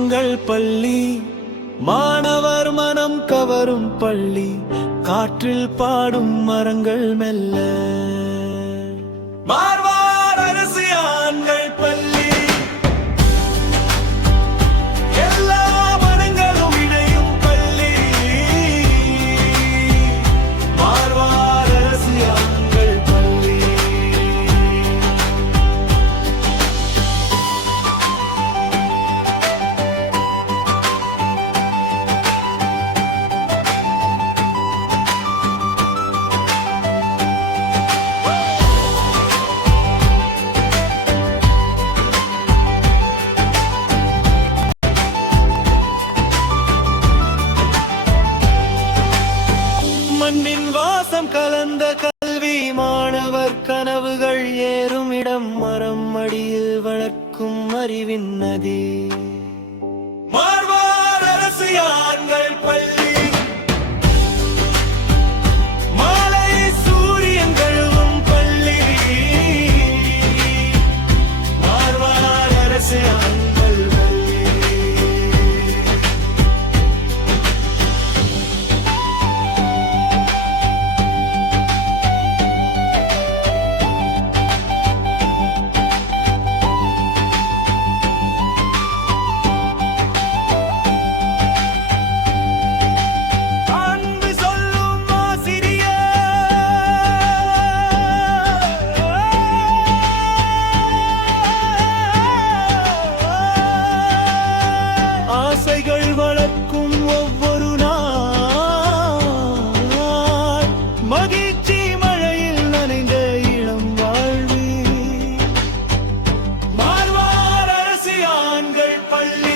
எங்கள் பள்ளி மாணவர் மனம் கவரும் பள்ளி காற்றில் பாடும் மரங்கள் மெல்ல. மார்வா! மண்ணின் வாசம் கலந்த கல்வி மாணவர் கனவுகள் ஏறும் இடம் மரம் அடியில் வளர்க்கும் அறிவின் நதி. ஆசைகள் வளர்க்கும் ஒவ்வொரு நாள். மகிழ்ச்சி மழையில் நனைந்த இளம் வாழ்வி. மார்வார் அரசியான்கள் பள்ளி